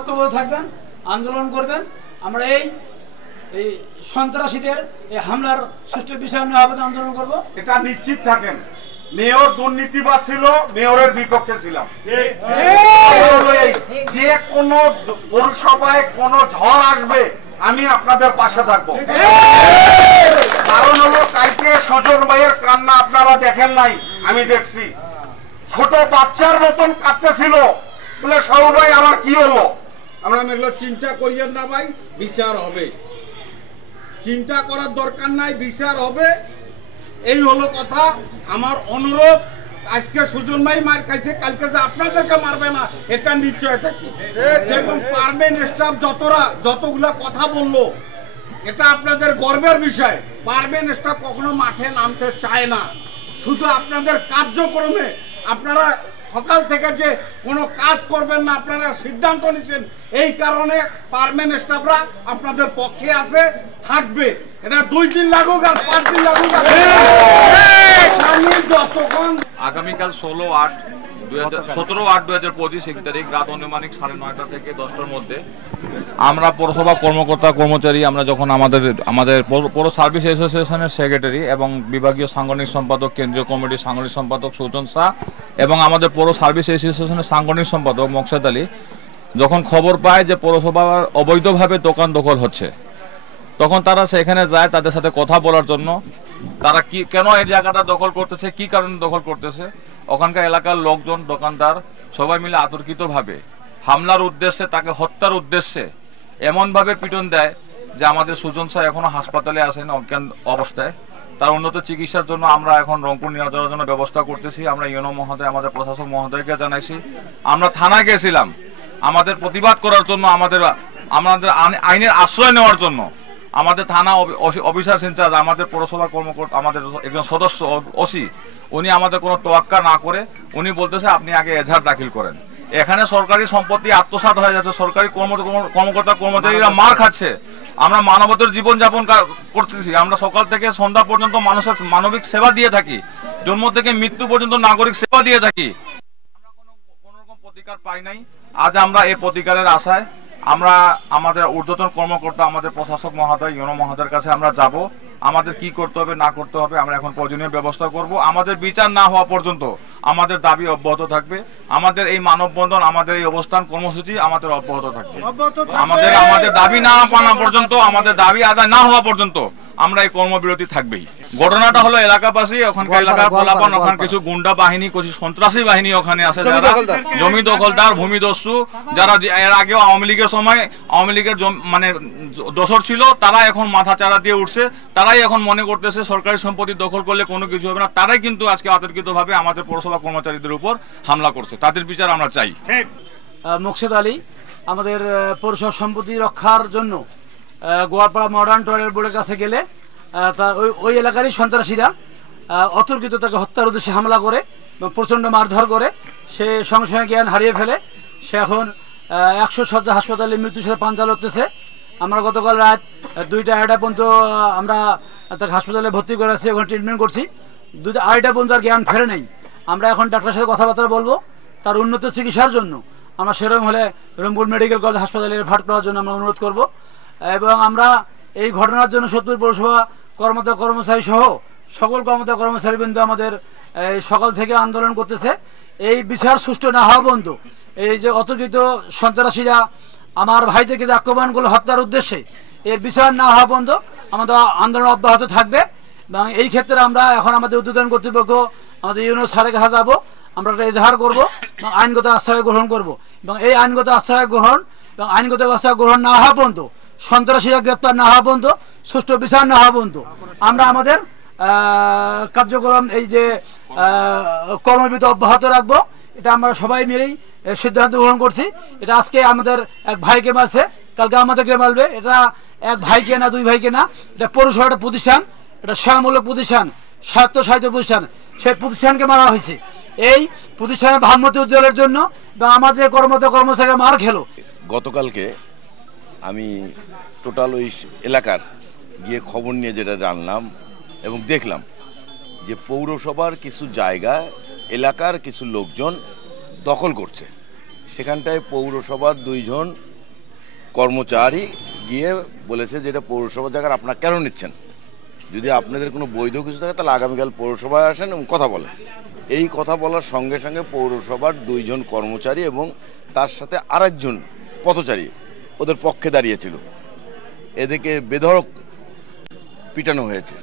ঐক্যবদ্ধ থাকবেন, আন্দোলন করবেন। আমরা এই সন্ত্রাসীদের এই হামলার সুষ্ঠু বিচার না হবে আন্দোলন করব, এটা নিশ্চিত থাকেন। মেয়র দুর্নীতিবাদ ছিল, মেয়রের বিপক্ষে ছিলাম। যে কোনো পৌরসভায় কোনো ঝড় আসবে আমি আপনাদের পাশে থাকবো। কারণ হলো কালকে সুজন ভাইয়ের কান্না আপনারা দেখেন নাই, আমি দেখছি। ছোট বাচ্চার মতন কাঁদতেছিল, বলে সব ভাই আমার কি হলো। আমরা এগুলো চিন্তা করিয়েন না ভাই, বিচার হবে। চিন্তা করার দরকার নাই, বিচার হবে। এই হলো কথা। আমার অনুরোধ, আজকে সুজন ভাই মার খাইছে, কালকে যে আপনাদেরকে মারবে না এটা নিশ্চয় থাকি। যেরকম পারবেন স্টাফ যতগুলা কথা বললো, এটা আপনাদের গর্বের বিষয়। পারবেন স্টাফ কখনো মাঠে নামতে চায় না, শুধু আপনাদের কার্যক্রমে আপনারা সকাল থেকে যে কোনো কাজ করবেন না আপনারা সিদ্ধান্ত নিচ্ছেন, এই কারণে পারমেন্ট স্টাফরা আপনাদের পক্ষে আছে, থাকবে। এটা 2 দিন লাগুক আর 5 দিন লাগুক, যতক্ষণ আগামীকাল 17/8/2025 তারিখ রাত অনুমানিক 9:30 থেকে 10টার মধ্যে আমরা পৌরসভা কর্মকর্তা কর্মচারী, আমরা যখন আমাদের পৌর সার্ভিস অ্যাসোসিয়েশনের সেক্রেটারি এবং বিভাগীয় সাংগঠনিক সম্পাদক, কেন্দ্রীয় কমিটির সাংগঠনিক সম্পাদক সুজন শাহ এবং আমাদের পৌর সার্ভিস অ্যাসোসিয়েশনের সাংগঠনিক সম্পাদক মকসেদ আলী যখন খবর পায় যে পৌরসভার অবৈধভাবে দোকান দখল হচ্ছে, তখন তারা সেখানে যায় তাদের সাথে কথা বলার জন্য। তারা কেন এই জায়গাটা দখল করতেছে, কি কারণে দখল করতেছে, ওখানকার এলাকার লোকজন, দোকানদার সবাই মিলে আতর্কিতভাবে হামলার উদ্দেশ্যে, তাকে হত্যার উদ্দেশ্যে এমনভাবে পিটন দেয় যে আমাদের সুজন স্যার এখনো হাসপাতালে আছেন অজ্ঞান অবস্থায়। তার উন্নত চিকিৎসার জন্য আমরা এখন রংপুর নিয়ে যাওয়ার জন্য ব্যবস্থা করতেছি। আমরা ইউনো মহোদয়, আমাদের প্রশাসক মহোদয়কে জানাইছি। আমরা থানায় গেছিলাম আমাদের প্রতিবাদ করার জন্য, আমাদের আইনের আশ্রয় নেওয়ার জন্য। আমাদের থানা অফিসার ইনচার্জ, আমাদের পৌরসভা কর্মকর্তা, আমাদের একজন সদস্য ওসি, উনি আমাদের কোনো তোয়াক্কা না করে উনি বলতেছে আপনি আগে এজাহার দাখিল করেন। এখানে সরকারি সম্পত্তি আত্মসাৎ হয়ে যাচ্ছে, সরকারি কর্মকর্তা কর্মচারীরা মার খাচ্ছে। আমরা মানবতার জীবনযাপন করতেছি। আমরা সকাল থেকে সন্ধ্যা পর্যন্ত মানুষের মানবিক সেবা দিয়ে থাকি, জন্ম থেকে মৃত্যু পর্যন্ত নাগরিক সেবা দিয়ে থাকি। আমরা কোনো রকম প্রতিকার পাই নাই। আজ আমরা এই প্রতিকারের আশায় আমরা আমাদের ঊর্ধ্বতন কর্মকর্তা, আমাদের প্রশাসক মহোদয়, ইউনো মহোদয়ের কাছে আমরা যাব। আমাদের কি করতে হবে না করতে হবে আমরা এখন প্রয়োজনীয় ব্যবস্থা করব। আমাদের বিচার না হওয়া পর্যন্ত আমাদের দাবি অব্যাহত থাকবে। আমাদের এই মানববন্ধন, আমাদের এই অবস্থান কর্মসূচি আমাদের অব্যাহত থাকবে। আমাদের দাবি না পাওয়া পর্যন্ত, আমাদের দাবি আদায় না হওয়া পর্যন্ত আমরা এই কর্মবিরতি থাকবেই। ঘটনাটা হলো এলাকাবাসী, ওখানকার এলাকার পোলাপান, ওখানে কিছু গুন্ডা বাহিনী, কিছু সন্ত্রাসী বাহিনী ওখানে আছে, যারা জমি দখলদার, ভূমিদস্যু, যারা এর আগেও আওয়ামী লীগের সময় আওয়ামী লীগের মানে দোসর ছিল, তারা এখন মাথা চারা দিয়ে উঠছে। তারাই এখন মনে করতেছে সরকারি সম্পত্তি দখল করলে কোনো কিছু হবে না। তারাই কিন্তু আজকে আতর্কিতভাবে আমাদের পৌরসভা কর্মচারীদের উপর হামলা করছে। তাদের বিচার আমরা চাই। মকসেদ আলী আমাদের পৌরসভা সম্পত্তি রক্ষার জন্য গোয়ালপাড়া মডার্ন টয়লেট বোর্ডের কাছে গেলে তার ওই এলাকারই সন্ত্রাসীরা অতর্কিত তাকে হত্যার উদ্দেশ্যে হামলা করে এবং প্রচণ্ড মারধর করে। সে সঙ্গে সঙ্গে জ্ঞান হারিয়ে ফেলে। সে এখন 100 শয্যা হাসপাতালে মৃত্যুর সাথে পাঞ্জা লড়তেছে। আমরা গতকাল রাত 2টা-2:30 পর্যন্ত আমরা তাকে হাসপাতালে ভর্তি করে আছি, ওখানে ট্রিটমেন্ট করছি। 2টা-2:30 পর্যন্ত আর জ্ঞান ফেরে নাই। আমরা এখন ডাক্তারের সাথে কথাবার্তা বলবো তার উন্নত চিকিৎসার জন্য। আমরা সেরকম হলে রংপুর মেডিকেল কলেজ হাসপাতালে রেফার করার জন্য আমরা অনুরোধ করব। এবং আমরা এই ঘটনার জন্য সত্যি পৌরসভা কর্মচারী সহ সকল কর্মচারীবৃন্দ আমাদের সকাল থেকে আন্দোলন করতেছে। এই বিচার সুষ্ঠু না হওয়া পর্যন্ত, এই যে অতর্কিত সন্ত্রাসীরা আমার ভাইদেরকে যে আক্রমণ করলো হত্যার উদ্দেশ্যে, এর বিচার না হওয়া পর্যন্ত আমাদের আন্দোলন অব্যাহত থাকবে। এবং এই ক্ষেত্রে আমরা এখন আমাদের ঊর্ধ্বতন কর্তৃপক্ষ, আমাদের ইউনো স্যারের কাছে যাবো, আমরা একটা এজাহার করবো এবং আইনগত আশ্রয় গ্রহণ করব। এবং এই আইনগত আশ্রয় গ্রহণ এবং আইনগত ব্যবস্থা গ্রহণ না হওয়া পর্যন্ত, সন্ত্রাসীরা গ্রেপ্তার না হওয়া পর্যন্ত, সুষ্ঠু বিচার না হওয়া পর্যন্ত আমরা আমাদের কার্যক্রম, এই যে কর্মবিরতি অব্যাহত রাখবো। এটা আমরা সবাই মিলেই সিদ্ধান্ত গ্রহণ করছি। এটা আজকে আমাদের এক ভাইকে মারছে, কালকে আমাদেরকে মারবে। এটা এক ভাইকে না, 2 ভাইকে না, এটা পৌরসভার একটা প্রতিষ্ঠান, এটা সেবামূলক প্রতিষ্ঠান, স্বায়ত্তশাসিত প্রতিষ্ঠান, সেই প্রতিষ্ঠানকে মারা হয়েছে। এই প্রতিষ্ঠানের ভাবমূর্তি উজ্জ্বলের জন্য এবং আমার যে কর্মচারীরা মার খেলো। গতকালকে আমি টোটাল ওই এলাকার গিয়ে খবর নিয়ে যেটা জানলাম এবং দেখলাম যে পৌরসভার কিছু জায়গা এলাকার কিছু লোকজন দখল করছে। সেখানটায় পৌরসভার 2 জন কর্মচারী গিয়ে বলেছে যে এটা পৌরসভা জায়গার আপনারা কেন নিচ্ছেন, যদি আপনাদের কোনো বৈধ কিছু থাকে তাহলে আগামীকাল পৌরসভায় আসেন এবং কথা বলেন। এই কথা বলার সঙ্গে সঙ্গে পৌরসভার 2 জন কর্মচারী এবং তার সাথে আরেকজন পথচারী ওদের পক্ষে দাঁড়িয়েছিল, এদেরকে বেধড়ক পিটানো হয়েছে।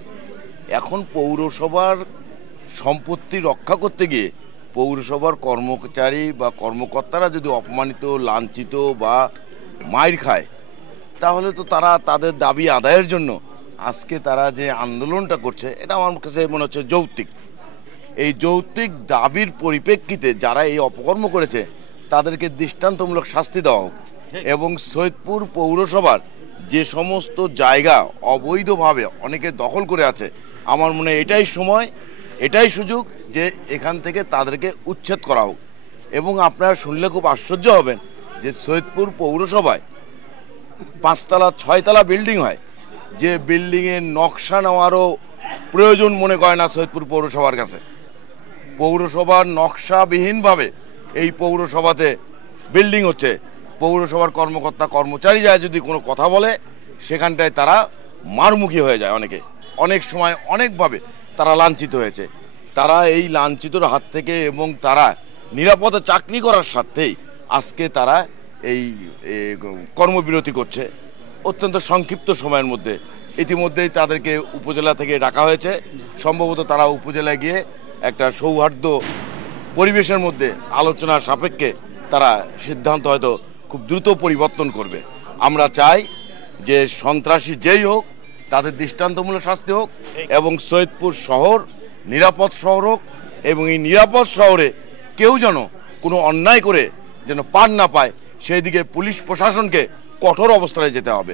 এখন পৌরসভার সম্পত্তি রক্ষা করতে গিয়ে পৌরসভার কর্মচারী বা কর্মকর্তারা যদি অপমানিত, লাঞ্ছিত বা মাইর খায়, তাহলে তো তারা তাদের দাবি আদায়ের জন্য আজকে তারা যে আন্দোলনটা করছে, এটা আমার কাছে মনে হচ্ছে যৌক্তিক। এই যৌক্তিক দাবির পরিপ্রেক্ষিতে যারা এই অপকর্ম করেছে তাদেরকে দৃষ্টান্তমূলক শাস্তি দেওয়া হোক এবং সৈয়দপুর পৌরসভার যে সমস্ত জায়গা অবৈধভাবে অনেকে দখল করে আছে, আমার মনে হয় এটাই সময়, এটাই সুযোগ যে এখান থেকে তাদেরকে উচ্ছেদ করা হোক। এবং আপনারা শুনলে খুব আশ্চর্য হবেন যে সৈয়দপুর পৌরসভায় 5 তলা 6 তলা বিল্ডিং হয়, যে বিল্ডিংয়ের নকশা নেওয়ারও প্রয়োজন মনে করে না সৈয়দপুর পৌরসভার কাছে। পৌরসভার নকশাবিহীনভাবে এই পৌরসভাতে বিল্ডিং হচ্ছে। পৌরসভার কর্মকর্তা কর্মচারী যায় যদি কোনো কথা বলে, সেখানটায় তারা মারমুখী হয়ে যায়। অনেক সময় অনেকভাবে তারা লাঞ্ছিত হয়েছে। তারা এই লাঞ্ছিতর হাত থেকে এবং তারা নিরাপদে চাকরি করার স্বার্থেই আজকে তারা এই কর্মবিরতি করছে অত্যন্ত সংক্ষিপ্ত সময়ের মধ্যে। ইতিমধ্যেই তাদেরকে উপজেলা থেকে ডাকা হয়েছে। সম্ভবত তারা উপজেলায় গিয়ে একটা সৌহার্দ্য পরিবেশের মধ্যে আলোচনার সাপেক্ষে তারা সিদ্ধান্ত হয়তো খুব দ্রুত পরিবর্তন করবে। আমরা চাই যে সন্ত্রাসী যেই হোক তাদের দৃষ্টান্তমূলক শাস্তি হোক এবং সৈয়দপুর শহর নিরাপদ শহর হোক, এবং এই নিরাপদ শহরে কেউ যেন কোনো অন্যায় করে যেন পার না পায়, সেই দিকে পুলিশ প্রশাসনকে কঠোর অবস্থায় যেতে হবে।